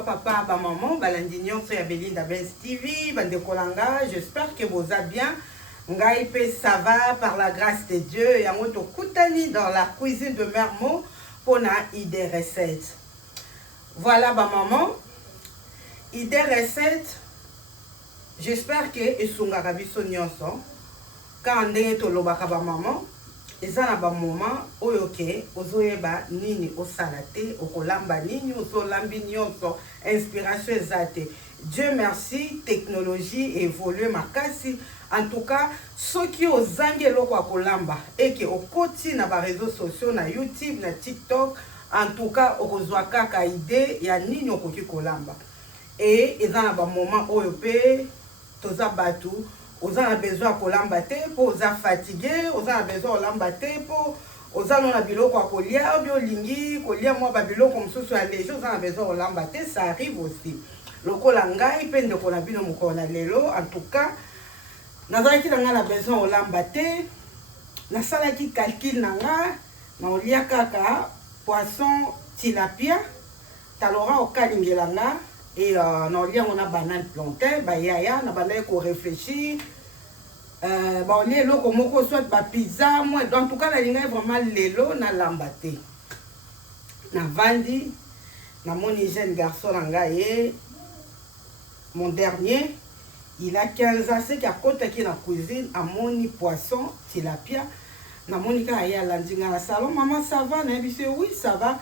papa, maman, balandignon, c'est Belinda Benz TV, bande kolanga, j'espère que vous allez bien. Ngaïpe, ça va par la grâce de Dieu. Et en Koutani dans la cuisine de Mermo pour une idée recette. Voilà, maman, idée recette. J'espère que esunga kabiso nyonso. Quand on est au lobaka maman, et ça na ba moment oyoke ozoyeba nini osalate okolamba nini ozolambi nyonso inspiration zate. Dieu merci, technologie évolue makasi. En tout cas, ceux qui ozangi eloko kolamba et que okoti na ba réseaux sociaux na YouTube na TikTok, en tout cas okozwa kaka idée ya nini okoki kolamba. Et ils ont un moment où toza batu, ils ont besoin de kolamba te, pour ils sont fatigués, ils ont besoin de kolamba te, pour ils ont biloko kwa kolia, bio lingi, kolia moi babilo comme ça sur les gens, ils ont besoin de kolamba te, ça arrive aussi. Loko langai pende ko na bino mukona lelo, en tout cas, nazaki na besoin de kolamba te, na sala ki calcul nanga, na olia kaka poisson tilapia, talora o kalingelanga. Et on lit on a banane plantain, bah yaya, on a banane qu'on réfléchit. Bah on lit l'eau comme on soit bah pizza, moi en tout cas la ligne est vraiment l'élo na lambaté. Na vandi, na mon jeune garçon langaye, mon dernier, il a 15 ans, c'est qu'à côté qui na cuisine, à moni poisson, tilapia, na monika aya landinga na salon, maman ça va, na dit oui ça va.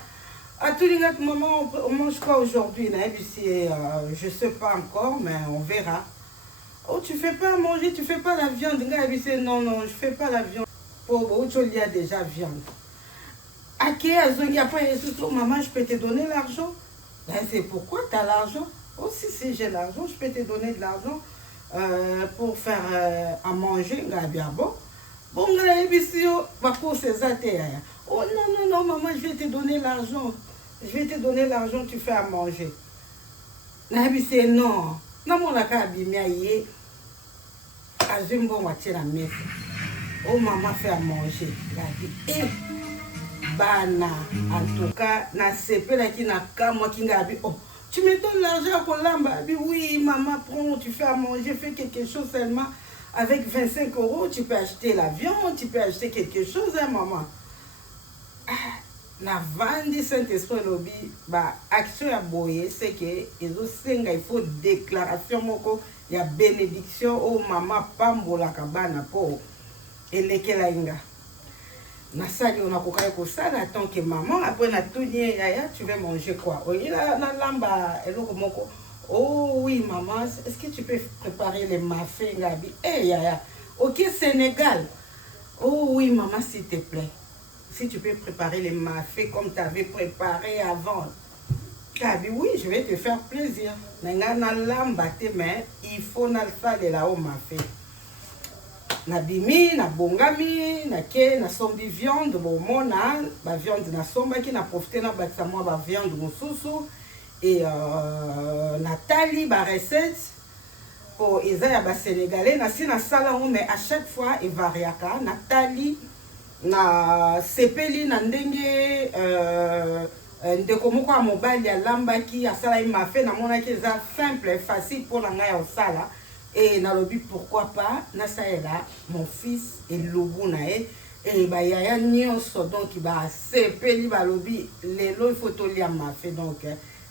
À tout le monde, maman, on mange quoi aujourd'hui? Je ne sais pas encore, mais on verra. Oh, tu fais pas à manger, tu fais pas la viande. Non, non, je fais pas la viande. Pour il y a déjà viande. Maman, je peux te donner l'argent. C'est pourquoi tu as l'argent? Oh, si j'ai l'argent, je peux te donner de l'argent pour faire à manger. Bon, oh non, non, maman, je vais te donner l'argent. Je vais te donner l'argent, tu fais à manger. C'est non. Non, mon laka abimiaye. Azumbo moitié la messe. Oh, maman fait à manger. La vie. Bana. En tout cas, na sepe la ki na ka moi ki ngabi. Oh, tu me donnes l'argent pour l'amba. Oui, maman, prends, tu fais à manger, fais quelque chose seulement. Avec 25 €, tu peux acheter la viande, tu peux acheter quelque chose, hein, maman. Na vandi Saint-Esprit lobby, bah action ya boye, c'est que il faut déclaration moko ya bénédiction au maman pambola kabana po elekela inga. Na sali on a kokai ko sala tant que maman après na tourner yaya, tu veux manger quoi? On il a na lamba eloko moko. Oh oui maman, est-ce que tu peux préparer les mafé ngabi? Eh yaya. OK Sénégal. Oh oui maman s'il te plaît. Si tu peux préparer les mafés comme tu avais préparé avant. Kabi, oui, je vais te faire plaisir. Mais il faut na faire la haut mafé. Na bimi, na bongami, na ke, na sombi viande, bon mona, ba viande na somba qui na profité na batsa moi ba viande mususu et Nathalie ba recette pour Isaiah ba sénégalais na si na sala mais à chaque fois il variaka Nathalie na sepeli na ndenge ndeko moko ya mobali alambaki asala mafe na monaki eza simple facile pour ngai ya osala et na lobi pourquoi pas na saela mon fils et lobu na e et ba yaya nyonso donc ba sepeli ba lobi lelo il faut tolia mafe donc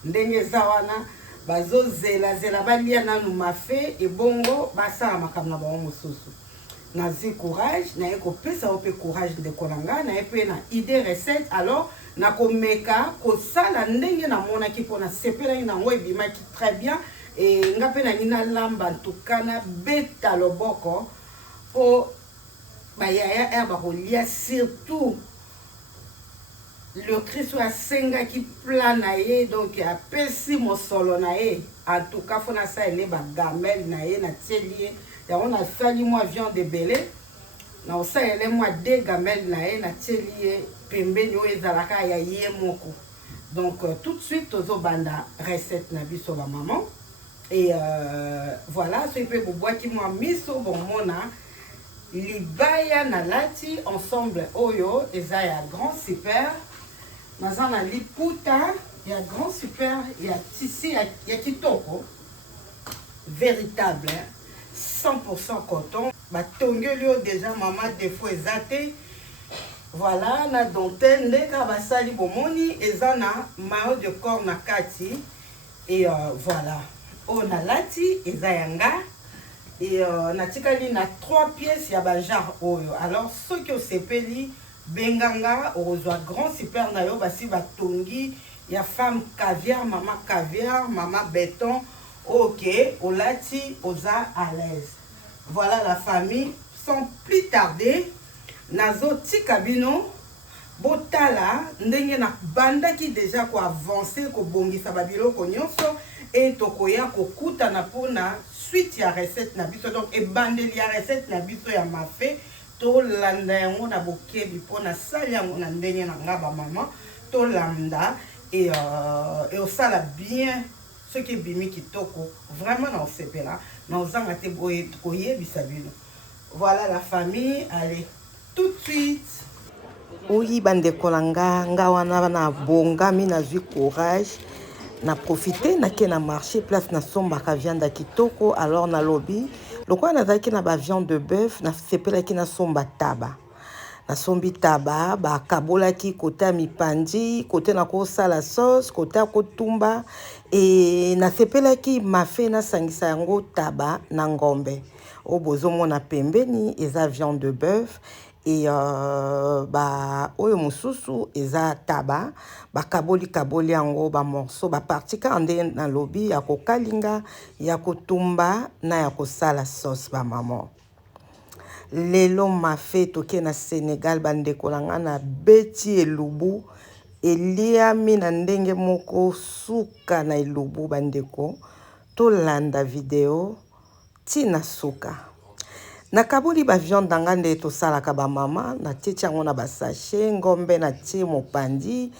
ndenge za wana bazo zela balia nanu mafe et bongo basala makambo na bango mosusu. Nazi courage, na eko pesa ope courage de kolanga, na epe na idée recette, alors na ko meka ko sala ndenge na mona ki pona sepela na ngwe bima ki très bien et nga pe na ngina lamba tukana beta loboko po ba yaya ba kolia surtout le Christ a senga ki plan na ye donc a pesi mo solo na ye en tout cas fona sa ele ba gamel na ye na telier. On a sali moi viande de belé. Na osala moi deux gamelles na e na telier pembeni o ezalaka ya ye moko. Donc tout de suite aux banda recette na biso ba maman et voilà ce que vous boire qui moi miso bon mona libaya na lati ensemble oyo ezaya grand super. Nazana liputa Il y a grand super, il y a tissé, il y a kitoko, véritable, hein? 100% coton. Batongeli déjà maman des fois ezate. Voilà, na dentelle ndeka basali bomoni eza na maillot de corps na kati et voilà. On a lati eza yanga et natikali na 3 pièces ya ba genre oyo. Alors ceux qui osepeli benganga ozwa grand super na yo basi batongi ya femme caviar, maman béton. OK, olati oza à l'aise. Voilà la famille. Sans plus tarder, nazo tika bino botala ndenge na bandaki déjà ko avancer ko bongisa babiloko nyonso et tokoya kokuta na pona suite ya recette na biso. Donc e bandeli ya recette na biso ya mafe to landa yango na bokebi pona sali yango na ndenge na ngaba maman to landa et osala bien ce qui bimi kitoko vraiment na osepela na ozanga te boye koyebisa bino. Voilà la famille, allez tout de suite. Oui, bandeko nanga nga wana na bongami na zui courage na profiter na ke na marché place na sombaka viande kitoko. Alors na lobby lokola nazalaki na ba viande de bœuf na sepelaki na somba taba. Na sombi taba ba kabolaki kota mipandi kote na kosala sauce kota kotumba et na sepelaki mafe na sangisa yango taba na ngombe. Au bozomona pembeni eza viande de bœuf et ba oyo mususu eza taba ba kaboli yango ba morceau ba partika ande na lobby ya kokalinga ya kotumba na ya kosala sauce ba maman. Lelo mafe toke na Sénégal bandeko nanga na beti elubu eliami na ndenge moko suka na elubu bandeko tolanda video tina suka. Nakaboli ba viande nanga nde tosalaka ba mama na titi yango na ba sachet ngombe na tie mopandi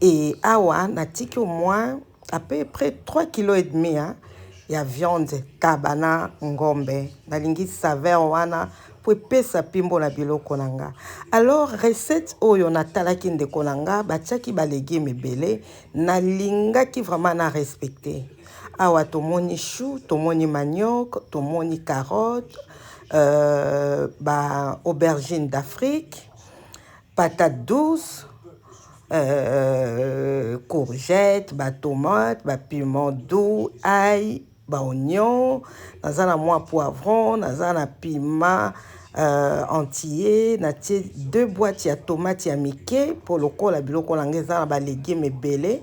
et awa na tiki au moins à peu près 3 kg et demi hein, ya viande tabana ngombe na lingi saveur wana po pesa pimbo na biloko nanga. Alors recette oyo natalaki ndeko nanga batiaki ba légumes ebele na lingaki vraiment na respecter. Awa tomoni chou, tomoni manioc, tomoni carotte, ba aubergine d'Afrique, patate douce, courgette, ba tomate, ba piment doux, ail, ba oignon, nazana moi poivron, nazana piment entier, na tie 2 boîtes ya tomate ya mike pour lokola biloko nanga ezana ba légumes ebele.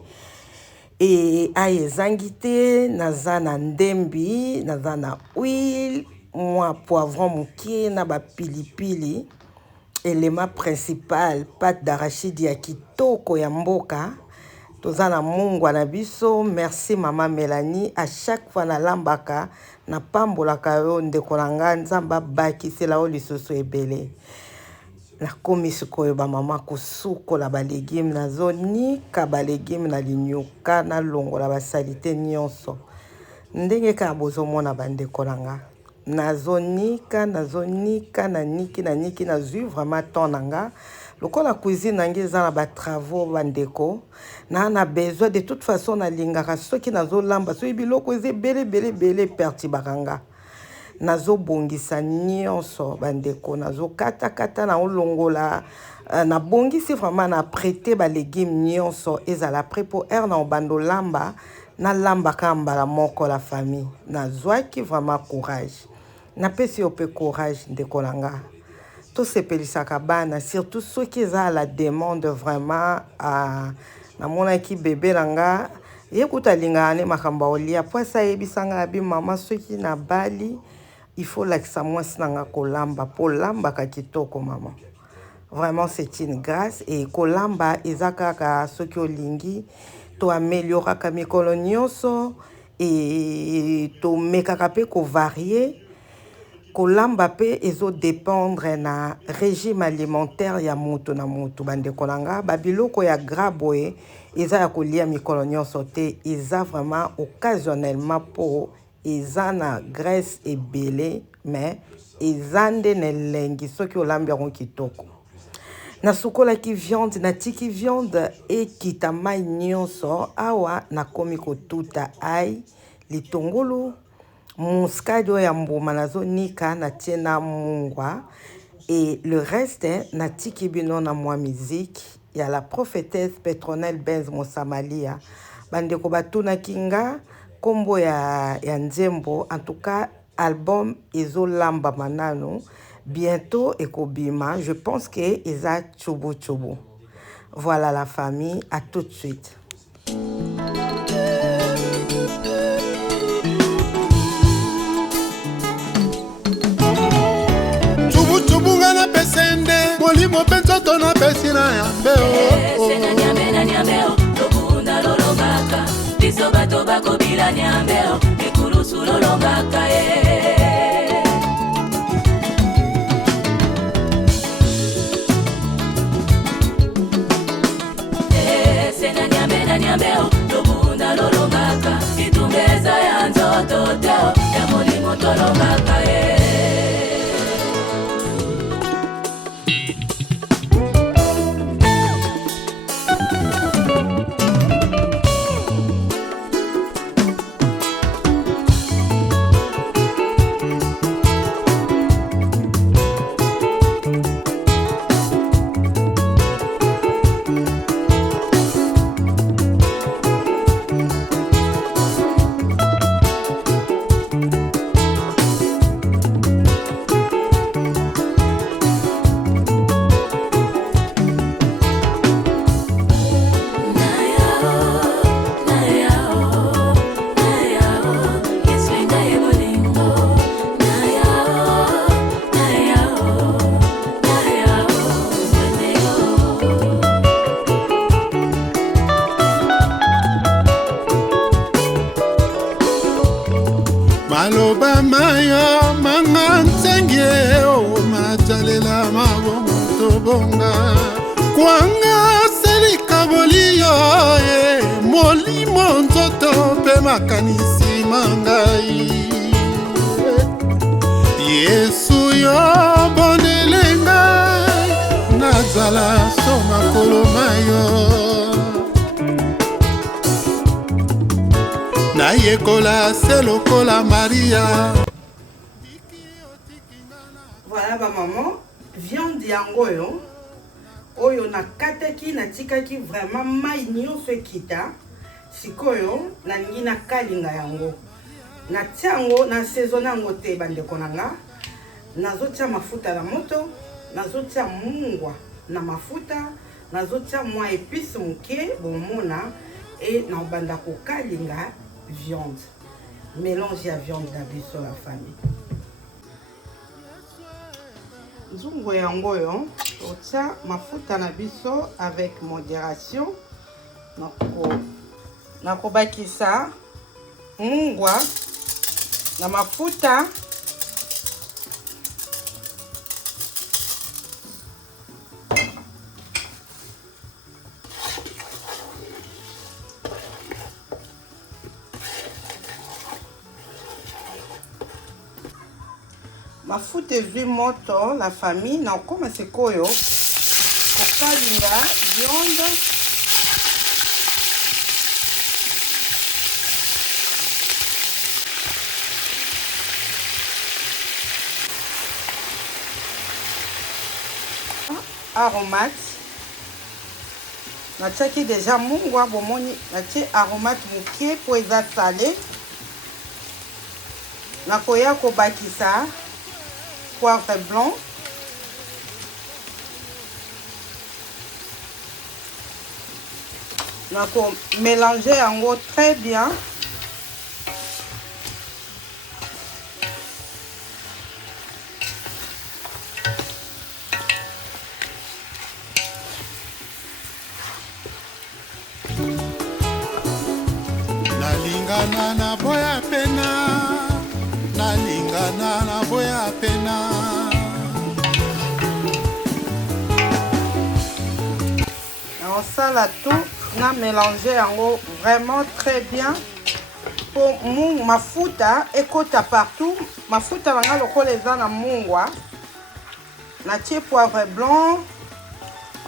Et ail ezangite, nazana ndembi, nazana huile, moi poivron mukie na ba pilipili. Élément principal, pâte d'arachide ya kitoko ya mboka. Tozana mungwa na biso, merci maman Mélanie. À chaque fois na lambaka, na pambolaka yo ndeko nanga nzamba bakisela o lisusu ebele. Na komi sikoyo ba mama kosukola ba légumes na zoni ka ba légumes na linyuka na longola ba salite nyonso. Ndenge ka bozomona bandeko nanga. Nazonika na niki na zui vraiment ton nanga. Lokola cuisine nanga eza na ba travaux bandeko. Na besoin de toute façon na lingaka soki nazolamba so biloko eze bele perti bakanga. Nazo bongisa nyonso bandeko nazo kata na olongola na bongisi vraiment na prêter ba légumes nyonso ezala prêt pour na obando lamba na lamba kamba la moko la famille nazwaki vraiment courage na pesi ope courage ndeko nanga to sepelisaka bana surtout ceux qui ont la demande vraiment na monaki bébé nanga yekuta linga ne makamba olia poisa yebisanga bi mama soki na bali il faut lakisa mwasi nanga kolamba po lamba ka kitoko maman. Vraiment c'est une grâce et kolamba ezakaka soki olingi to amélioraka mikolo nyonso et to mekaka pe ko varier kolamba pe ezo dépendre na régime alimentaire ya mutu na mutu bandeko nanga babiloko ya gras boye eza ya kolia mikolo nyonso te eza vraiment occasionnellement po eza na graisse ebele mais eza nde na elengi soki olambi yango kitoko. nasukolaki viande natiki viande ekita mai nyonso awa nakomi kotuta ai litungulu muskadi oyo ya mbuma nazonika natie na mungwa et le reste natiki bino na mwa musique ya la prophétesse Petronelle Benz Mosamalia bandeko batunaki nga kombo ya nzembo en tout cas album ezolamba manano bientôt ekobima je pense que eza tchobo tchobo. Voilà la famille, à tout de suite. Tchubu tchubu ngana pesende molimo penzoto na pesina ya mbeo sena nyambe na nyambeo tobunda lolongaka biso bato bakobila nyambeo ekulusu lolongaka sena nyambe na nyambeo tobunda lolongaka itungeza ya nzoto teo ya molimo tolongaka maloba mayo manga nzenge o matalela mabongo tobonga kwanga selika bolio molimo nzoto pe makanisi mangai Yesu yo bonelenga nazala soma kolomayo nayekola selokola Maria. Voilà ba maman, viande yango yo oyo nakataki natikaki vraiment mai nyonso ekita sikoyo nalingi nakalinga yango natia yango na saison yango te bandeko nanga nazotia mafuta na moto nazotia mungwa na mafuta nazotia mwa épice moke bomona et na banda kokalinga viande mélange ya viande na biso la famille nzungu yango yo otia mafuta na biso avec modération nakobakisa mungwa na mafuta mafuta ezwi moto la famille na okoma sikoyo kokalinga viande aromate natiaki déjà mungwa bomoni natie aromate moke po eza salé nakoya kobakisa poivre blanc nako mélanger yango très bien nalingana na boya pena nalingana na boya pena osala tout na mélanger yango vraiment très bien pour mafuta ekota partout mafuta nanga lokola eza na mungwa natie poivre blanc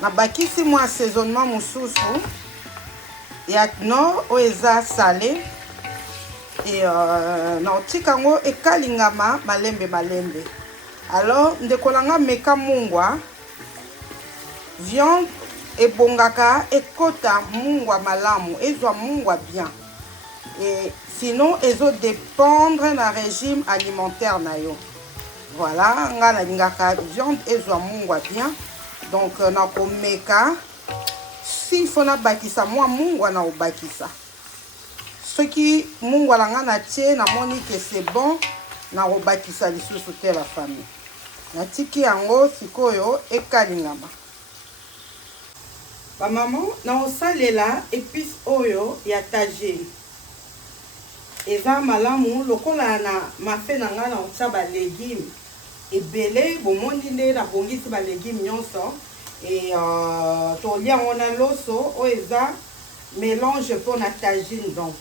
nabakisi mwa assaisonnement mosusu ya nord oyo eza salé et naotika yango ekalingama malembe. Alors ndeko nanga meka mungwa viande ebongaka ekota mungwa malamu ezwa mungwa bien et sinon ezo dépendre na régime alimentaire na yo. Voilà, nga nalingaka viande ezwa mungwa bien. Donc nakomeka s'il faut nabakisa mwa mungwa na obakisa. Soki mungwa langa na tie namoni que c'est bon na obakisa lisusu te la famille. Natiki yango sikoyo ekalingama. Ba maman na osalela épice oyo ya tagine. Eza malamu lokola na mafe na nga na otsa ba légumes ebele bomondi nde na bongisi ba légumes nyonso et tolia on a loso oyo eza mélange pour na tagine. Donc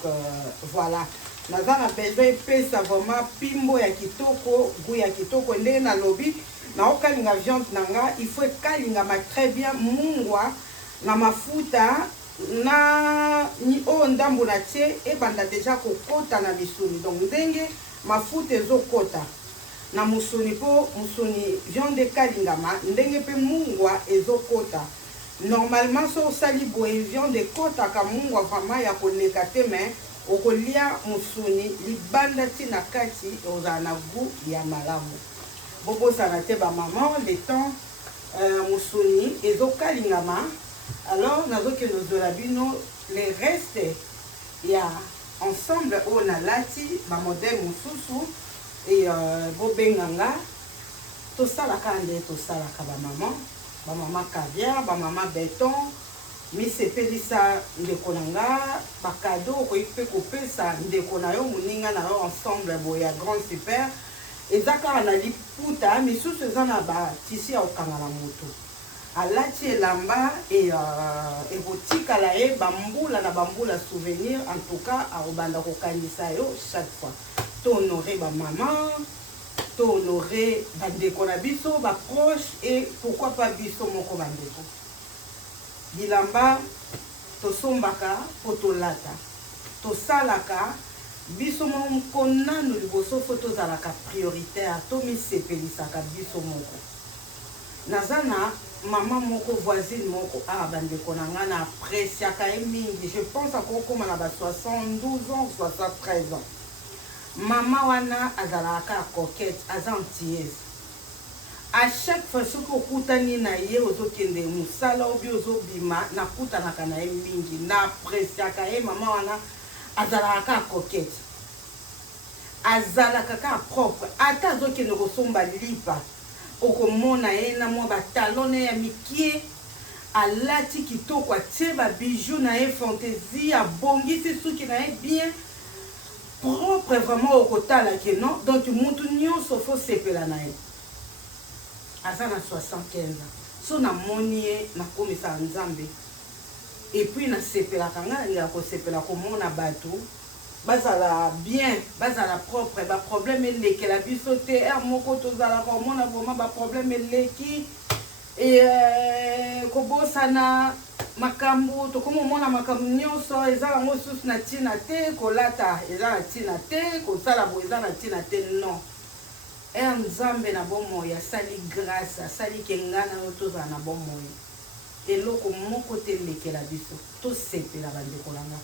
voilà, naza na besoin epesa vraiment pimbo ya kitoko, goût ya kitoko nde na lobi na okalinga viande nanga il faut ekalingama très bien mungwa na mafuta na ni o ndambo na tie ebanda deja kokota na misuni. Donc ndenge mafuta ezokota na musuni po musuni viande kalingama ndenge pe mungwa ezokota. Normalement so sali boye viande ekotaka mungwa vraiment ya koleka te, mais okolia musuni libanda tina kati ozala na goût ya malamu. Bobosana te ba maman le temps musuni ezokalingama. Alors nazoki nozola bino les restes ya ensemble on a lati ba modèle mususu et bobenganga tosalaka nde tosalaka ba maman caviar, ba maman béton mi sepelisa ndeko nanga ba cadeau ko ipe kopesa ndeko na yo muninga na yo ensemble boya grand super ezaka na liputa misusu eza na ba tisi ya okanga na moto alati elamba et ebotikala ye bambula na bambula souvenir. En tout cas aobanda kokanisa yo chaque fois to honorer ba maman, to honorer bandeko na biso ba proche et pourquoi pas biso moko bandeko. Bilamba tosombaka po tolata tosalaka biso moko nanu liboso fo tozalaka prioritaire to misepelisaka biso moko. Nazana maman moko voisine moko bandeko na nga na apresiaka ye mingi. Je pense akokoma na ba 72 ans 73 ans. Maman wana azalaka coquette aza antillaise. À chaque fois soki okutani na ye ozokende mosala obi ozobima nakutanaka na ye mingi na apresiaka ye. Maman wana azalaka coquette azalaka ka propre ata azokende kosomba lipa okomona ye na mwa batalone ya mikie alati kitoko atie babijou na ye fantaisie abongisi suki na ye bien propre vraiment okotala ke non. Donc mutu nyonso fo sepela na ye. Aza na 75 ans so namoni ye nakomisa nzambe et puis nasepelaka nga ya kosepela komona bato bazala bien bazala propre ba problème elekela biso te moko tozalaka omona vraiment ba problème eleki et kobosana makambo tokoma omona makambo nyonso eza yango susu na ntina te kolata eza na ntina te kosala bo eza na ntina te non. Nzambe na bomoi asali grâce asali ke nga na yo tozala na bomoi eloko moko te elekela biso tosepela bandeko nanga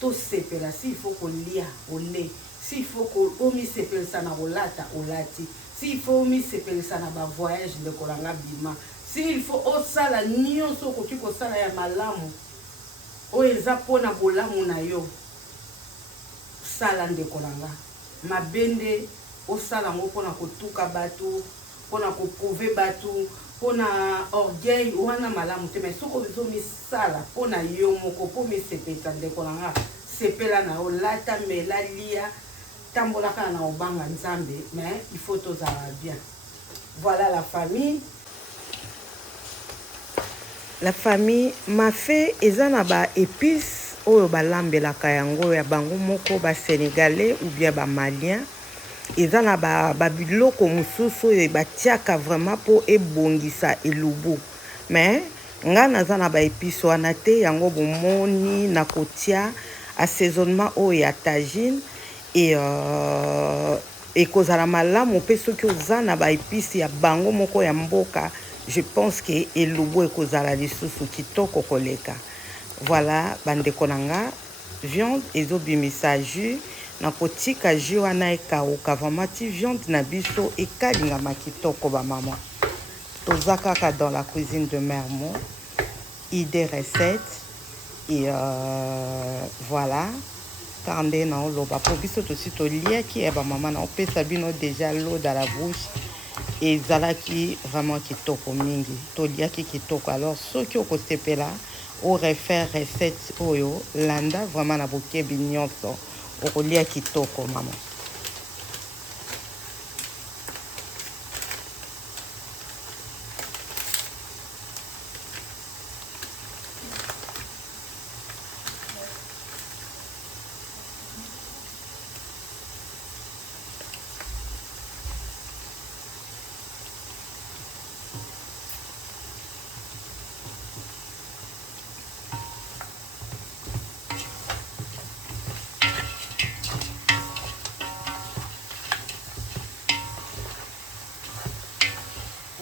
tosepela. S'il faut kolia ole, s'il faut omisepelisa na kolata olati, s'il faut omisepelisa na ba voyage ndeko nanga bima, s'il faut osala nyonso okoki kosala ya malamu oyo eza mpona bolamu na yo sala ndeko nanga. Mabende osala ngo mpona kotuka bato mpona koprouve bato mpona orgueil wana malamu te, mais soko ozomisala mpona yo moko mpo misepelisa ndeko nanga sepela na yo lata mela lia tambolaka na obanga nzambe, mais il faut tozala bien. Voilà la famille. La famille m'a fait ezana ba épices oyo balambelaka yango ya bango moko ba sénégalais ou bien ba malien. Ezana ba biloko mususu oyo batiaka vraiment po ebongisa elubu. Mais nga naza na baépice wana te yango bomoni na kotia assaisonnement oyo ya tagine ekozala malamu mpe soki oza na baépice ya bango moko ya mboka je pense que elubu ekozala lisusu kitoko koleka. Voilà bandeko na nga viande ezobimisa jus na kotika jus wana ekauka vraiment ti viande na biso ekalingama kitoko bamama. Toza kaka dans la cuisine de Mermoz, idée recette et voilà kande na oloba po biso tosi toliaki eba mama na opesa bino déjà l'eau dans la bouche et ezalaki vraiment kitoko mingi toliaki kitoko. Alors soki okosepela o refaire recette oyo landa vraiment na bokebi nyonso okolia kitoko mama.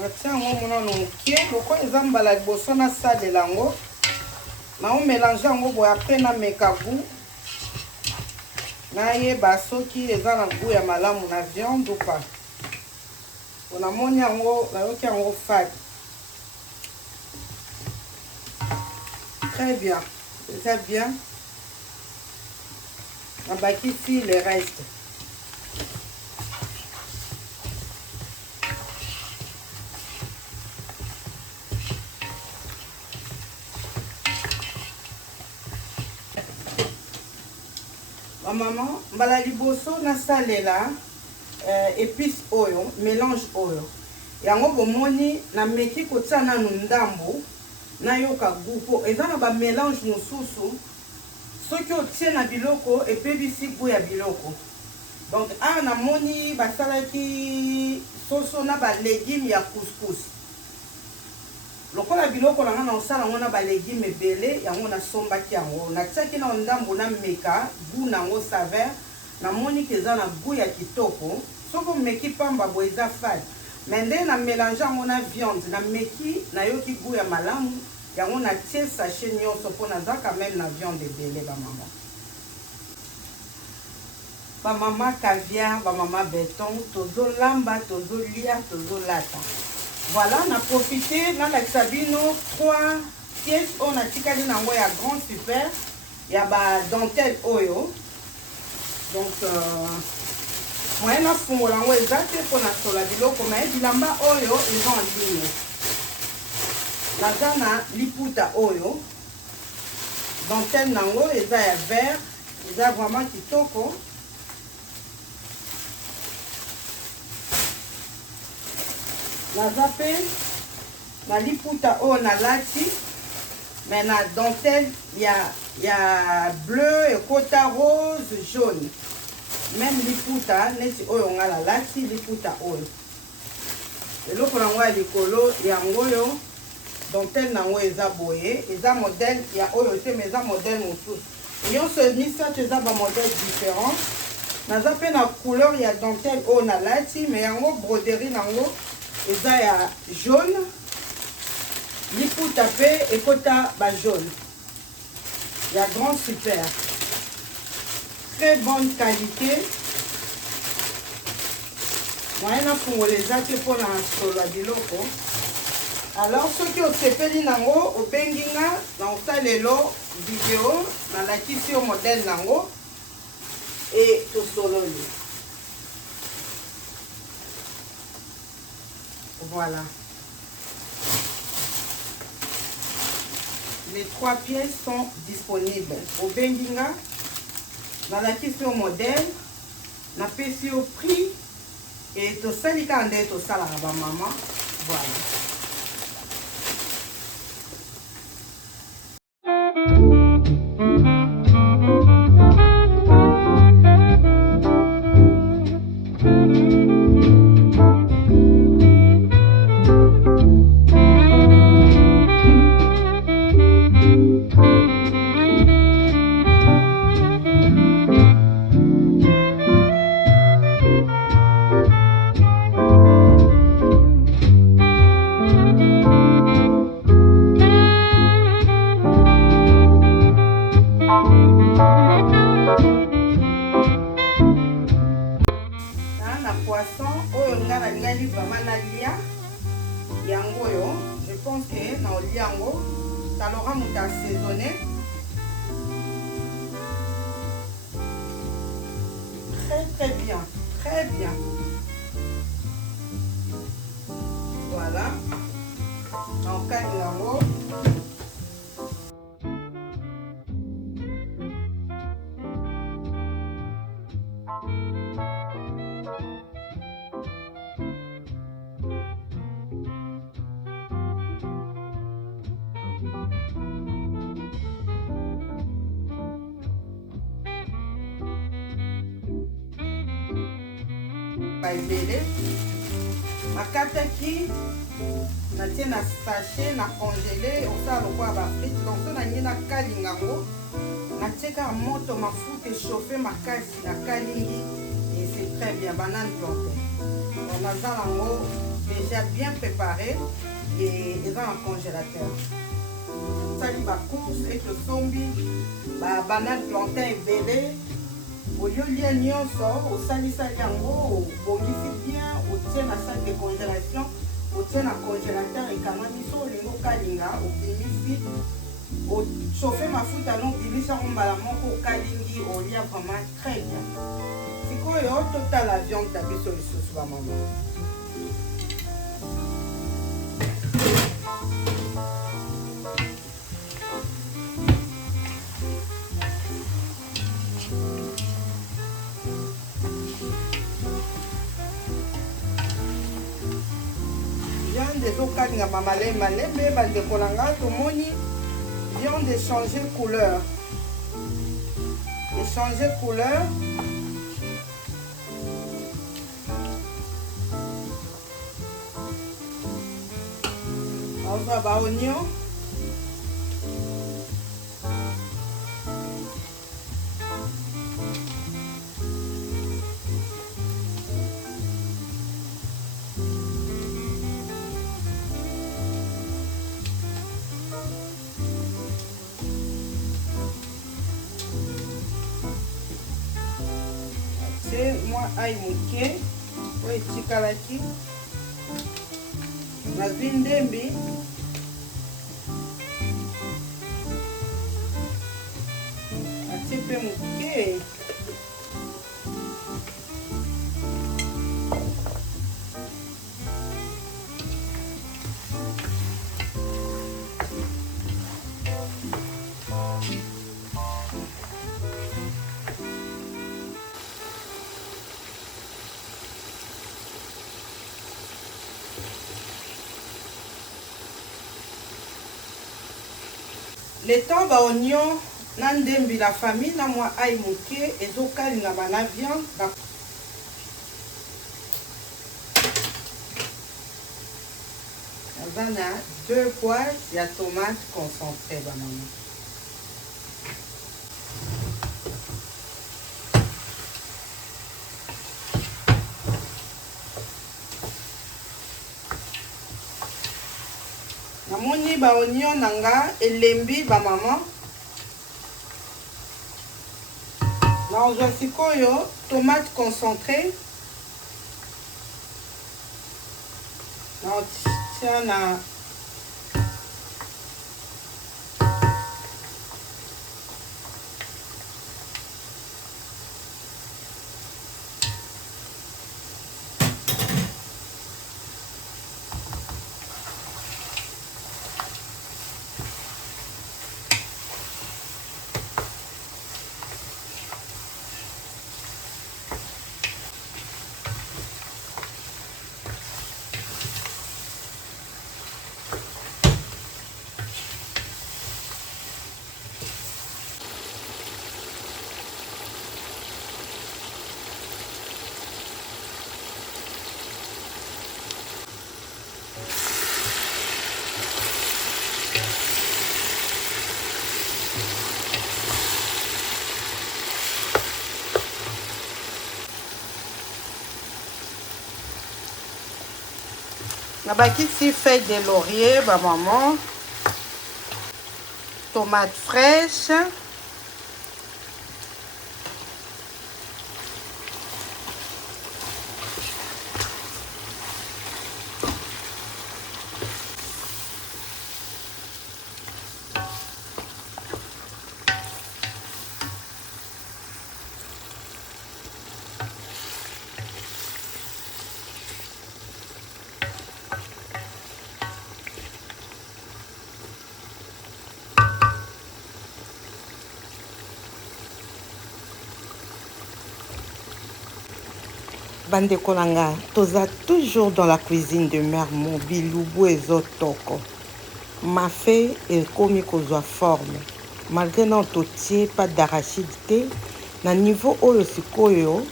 Natia yango monano mokie loko eza mbala liboso nasalela yango naomélange yango boye apres nameka goût nayeba soki eza na goût ya malamu na viande ou pas. Namoni yango nayoki yango fade très bien, eza bien. Nabakisi le reste. Maman, mbala liboso nasalela épice oyo, mélange oyo. Yango bomoni na meki kotia nanu ndambo na yoka goût. Eza na ba mélange mosusu soki otie na biloko epebisi goût ya biloko. Donc na moni basalaki soso na ba légumes ya couscous. Lokola biloko na ngana osala ngona ba légumes ebele yango na sombaki yango natiaki na ndambo na meka goût nango saveur na moni keza na goût ya kitoko soko meki pamba bo eza fade mais nde na mélange yango na viande na meki na yoki goût ya malamu yango na tie sachet nyonso po naza quand même na viande ebele ba mama caviar ba mama béton tozolamba tozolia tozolata. Voilà, on a profité, dans la Sabino, 3 pièces, on a ticali nango ya grand super, il y a ba dentelle oyo. Donc, moi, on a fungo lango exacte pour la sola biloko, mais bilamba oyo, ils vont en ligne. La zana liputa oyo, dentelle nango, ils a vert, ils a vraiment kitoko. Naza pe na liputa o na lati mais na dentelle ya bleu et kota rose jaune même liputa neti oyo nga la lati liputa oyo eloko nango ya likolo yango yo dentelle nango eza boye eza modèle ya oyo te mais eza modèle mosusu nyonso misato eza ba modèle différent. Naza pe na couleur ya dentelle oyo na lati mais yango broderie nango eza ya jaune liputa pe ekota ba jaune ya grand super très bonne qualité. Moyen na fungola eza te mpona solo ya biloko. Alors soki osepeli nango obengi nga na osalelo video nalakisi yo modèle nango e tosololi. Voilà. Les 3 pièces sont disponibles. Au Benginga, dans la question modèle, na pesi au prix et to salika ande to sala ba maman. Voilà. vraiment nalia yango yo. Je pense que na oliango talora muta assaisonné. Très bien, très bien. Voilà. Donc yango. Ebele makataki natie na sachet na congelé osala lokola bafrite. Donc so nangi nakalinga yango natieka moto mafuta échauffe makasi nakalingi et c'est très bien. Banane plantain on naza yango déjà bien préparé et eza na congélateur. Sali bacourse et tosombi banane plantain ebele. Olia nyonso osalisa yango obongisi bien otie na sac de congélation otie na congélateur ekamami. So olingo okalinga obimisi ochauffe mafuta no obimisi yango mbala moko okalingi olia vraiment très bien. Sikoyo totala viande na biso lisusu bamama. Ezokangama malembe bandeko na nga tomoni viande échanger couleur. Échanger couleur. Ozwa ba oignon. Moi aïe moke oyo etikalaki nazwi ndembi atie mpe moke. Le temps ba oignon na ndembi la famille na moi aïe moke ezokalingama na viande. Naza na 2 poids ya tomate concentré banana. Namoni ba oignon nanga elembi ba maman. Na ozwa sikoyo tomate concentré. Na otia na nabakisi feuille de laurier ba maman, tomate fraîche, Bande Kolanga, toza toujours dans la cuisine de mère Mobilubu ezotoko. Ma fait et komi kozwa forme. Malgré non totie pas d'arachide te, na niveau oyo sikoyo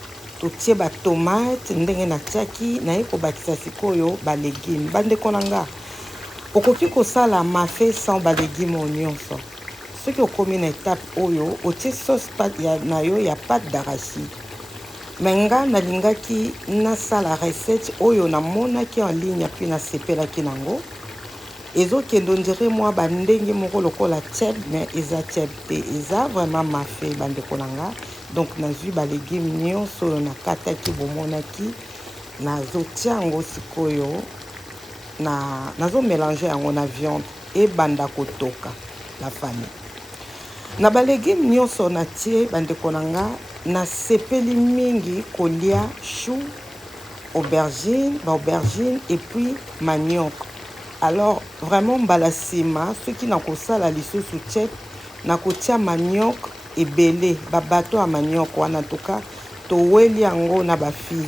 totie ba tomate ndenge na tiaki na eko bakisa sikoyo ba légumes. Bande Kolanga, okoki kosala ma fait sans ba légumes nyonso. Ce qui okomi na étape oyo, otie sauce pat ya na yo ya pâte d'arachide. Menga nalingaki nasala recette oyo namonaki en ligne puis nasepelaki nango ezokende ondire mwa bandenge moko lokola tcheb mais eza tcheb te eza vraiment mafe bandeko nanga donc nazwi balégume nyonso oyo nakataki bomonaki nazotia yango sikoyo nazomélange yango na viande ebanda kotoka la famille na balégume nyonso natie bandeko nanga nasepeli mingi kolia chou, aubergine et puis manioc. Alors vraiment balasima ceux qui n'ont pas ça la lisusu tchèp na kotia manioc et belé babato à manioc wana en tout cas to weli yango na ba fille.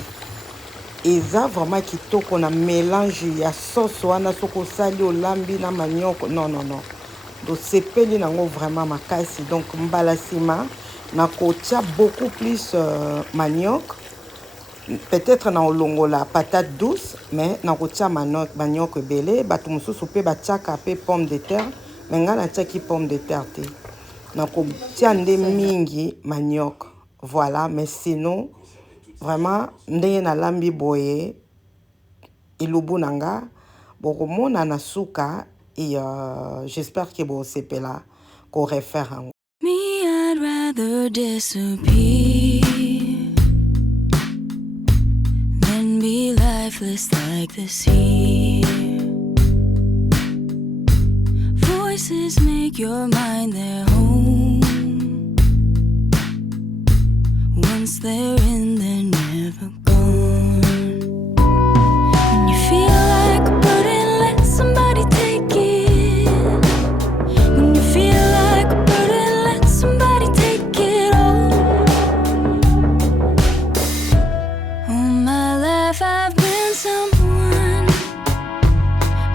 Eza vraiment kitoko na mélange ya sauce wana soko sali olambi na manioc non. Donc sepeli nango vraiment makasi donc balasima na kotia beaucoup plus manioc peut-être na olongola patate douce mais na kotia manioc belé bato mosusu pe batiaka pe pomme de terre mais nga natiaki pomme de terre te na kotia nde mingi manioc voilà mais sinon vraiment ndenge nalambi boye ilubu nanga bokomona na suka et j'espère que bosepela ko refaire yango. I'd rather disappear than be lifeless like the sea. Voices make your mind their home. Once they're in, they're never gone. When you feel like a burden, let somebody take it. When you feel like a burden, let somebody take it all. All my life I've been someone,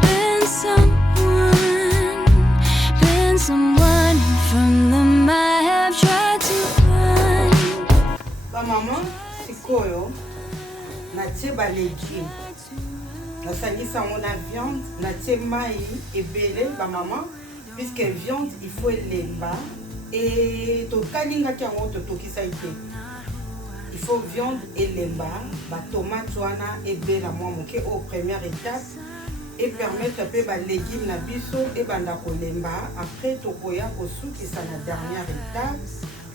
and from them I have tried to run. Ba maman sikoyo natie ba légumes nasangisa ngo na viande natie mai ebele ba maman puisque viande il faut elemba et to kalingaki yango totokisa ite il faut viande elemba ba tomate wana ebela mwa moke au première étape et permettre pe ba légumes na biso et banda kolemba après tokoya kosukisa na dernière étape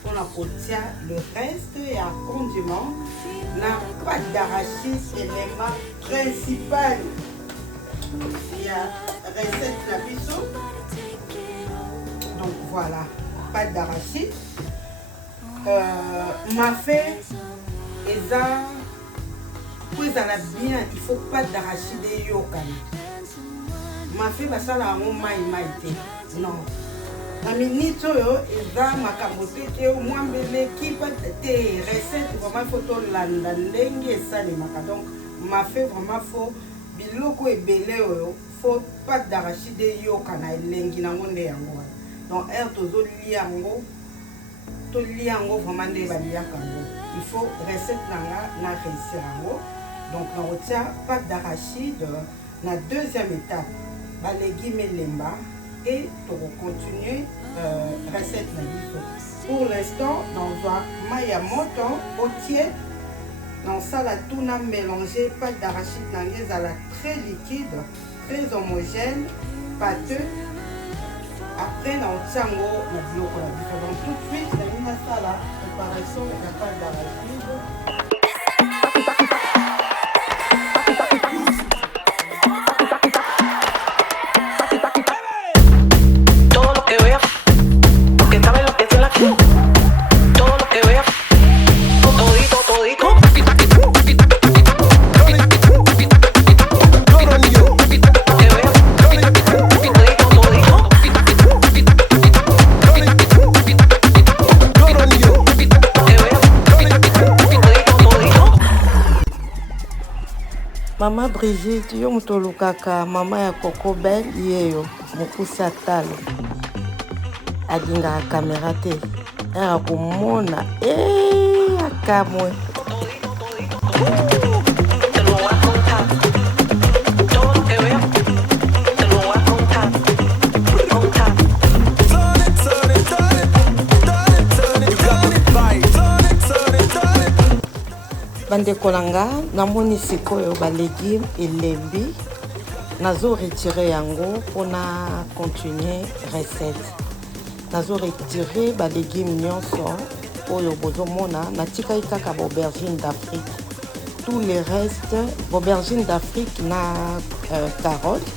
on a kotia le reste et un condiment la pâte d'arachide élément principal il y a recette la biso donc voilà pâte d'arachide m'a fait eza pour ezala bien il faut pâte d'arachide eyokani m'a fait basala yango mai te non na minute oyo eza makambo te mwa mbeleki te recette vraiment faut tolanda ndenge esalemaka donc m'a fait vraiment faut biloko ebele oyo faut pâte d'arachide eyokana elengi nango nde yango wana donc aire tozolia yango vraiment nde baliaka yango il faut recette nanga na réussir yango donc nakotia pâte d'arachide na deuxième étape balégume elemba et pour continuer recette na biso pour l'instant nazwa mai ya moto otie nasala tuna mélanger pâte d'arachide nanga ezala très liquide très homogène pâteux après naotia yango na biloko na biso donc tout de suite nani nasala préparation ya pâte d'arachide. Maman Brigitte, yo mutolukaka mama ya Coco Bell yeyo mokusa talo. Alinga kamera te. Era komona akamwe. Bandeko nanga namoni sikoyo ba légumes elembi nazo retirer yango pona continuer recette. Nazo retirer ba légumes nyonso oyo bozomona natikaki kaka ba aubergine d'Afrique. Tous les restes aubergine d'Afrique na carotte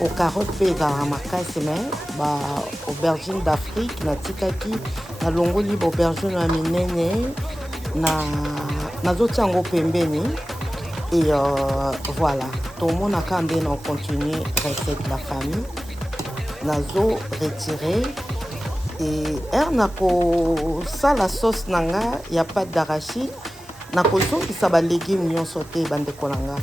au carotte pe ezala makasi me ba aubergine d'Afrique natikaki nalongoli ba aubergine ya minene nazotia yango pembeni et voilà tout le monde a quand même continué recette de la famille nazo retirer et nako sala sauce nanga ya pâte d'arachide nako sokisa ba légumes nyonso te bandeko nanga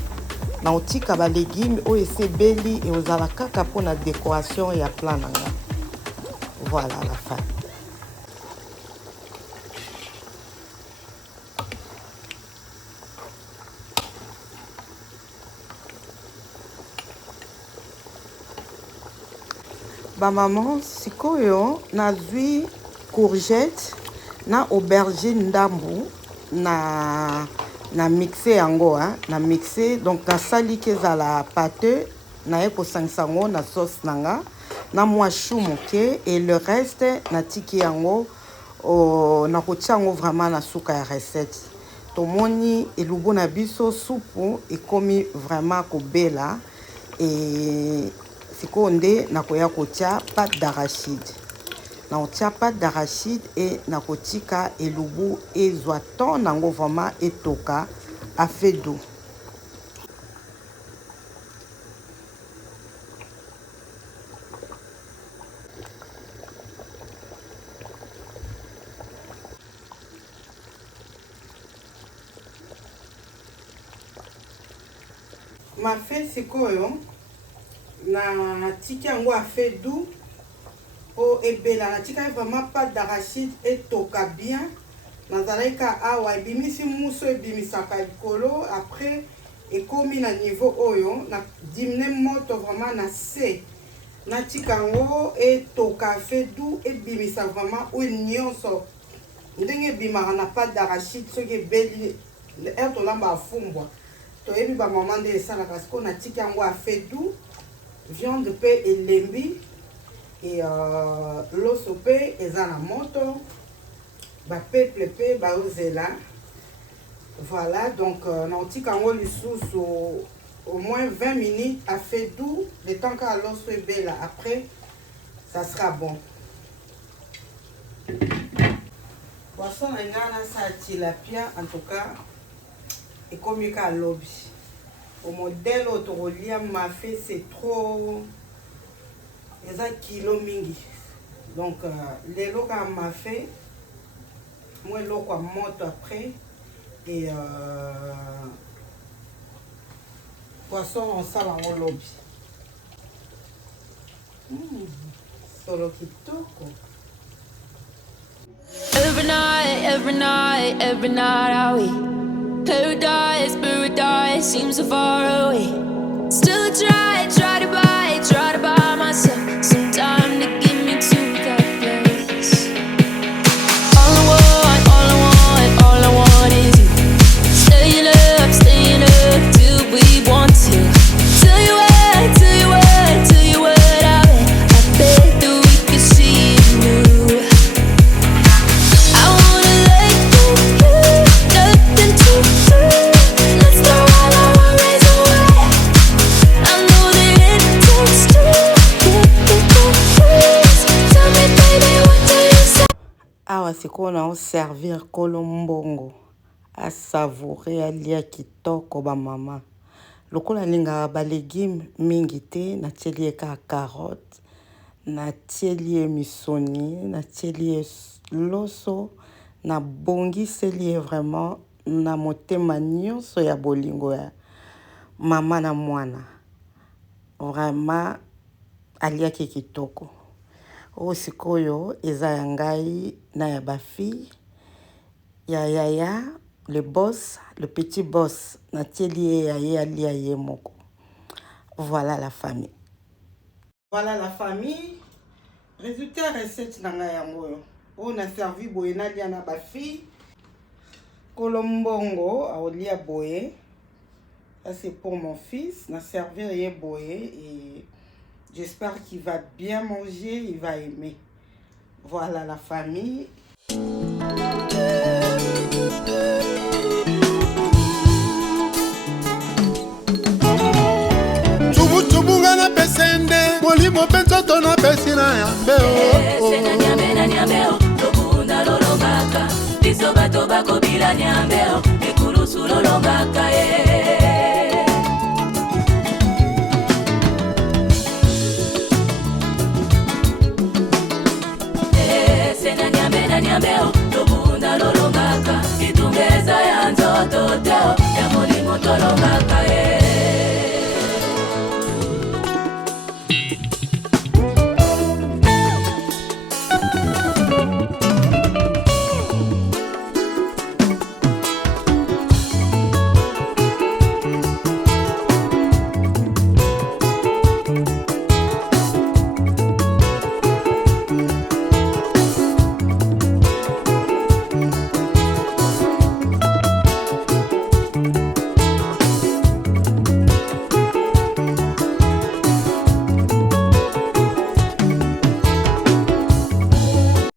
na otika ba légumes oyo esebeli et ozala kaka pona décoration ya plat nanga voilà la fin. Ba maman sikoyo nazwi courgette na aubergine ndambu na mixer yango na mixer donc nasali kezala pâteux na eko sangsango na sauce nanga na mwa chou moke et le reste natiki yango na kotia yango vraiment na suka ya recette. Tomoni elubu na biso soupu ekomi vraiment kobela et sikonde nakoya kotia pâte d'arachide. Na otia pâte d'arachide et nakotika elubu ezwa ton nango vraiment etoka a fait doux. Ma fait sikoyo na tiki yango a fait doux o ebela na tika vraiment pâte d'arachide etoka bien nazalaika awa ebimisi muso ebimisaka likolo après ekomi na niveau oyo na dimine moto vraiment na se na tika yango etoka fait doux ebimisa vraiment oyo nyonso ndenge ebimaka na pâte d'arachide soki ebeli tolamba afumbwa toyebi ba maman nde esalaka siko na tika yango a fait doux viande pe elembi et l'osso pe eza na moto ba peuple pe ba ozela voilà donc na otika yango lisusu au moins 20 minutes a fait doux le temps que l'osso ebela après ça sera bon. Poisson na nga na sa tilapia en tout cas ekomi ka lobby. Au modèle autorolia m'a fait c'est trop eza kilo mingi donc les loka m'a fait moi loko moto après et poisson on sala en lobby solo kitoko. Every night are we paradise seems so far away. Still try to buy myself some time to get me to that place. All I want is you. Staying up till we want to. Tell you what I bet that we could see it new. I wanna let you, nothing to do. Let's throw all our worries away. I know that it takes two to get the praise. Tell me baby, what do you say? Awa siko na o servir kolombongo a savourer alia kitoko ba mama. Lokola linga ba légumes mingi te na tielie ka carotte na tielie misoni na tielie loso na bongi selie vraiment na motema nyonso ya bolingo ya mama na mwana vraiment aliaki kitoko. O sikoyo eza ya ngai na ya bafille ya yaya le boss, le petit boss na tieli ya ye alia ye moko. Voilà la famille. Voilà la famille. Résultat recette na ngai yango. On a servi boye na lia na bafille. Kolombongo a olia boye. Ça c'est pour mon fils. Na servir ye boye et j'espère qu'il va bien manger, il va aimer. Voilà la famille. Chubunga na pesende, molimo pensoto na pesina yambe o. Sena nyambe na nyambe o, tobunda lolongaka. Biso bato bakobila nyambe o, ekulusu lolongaka Sena nyambe na nyambe o, tobunda lolongaka. Kitungeza ya nzoto teo.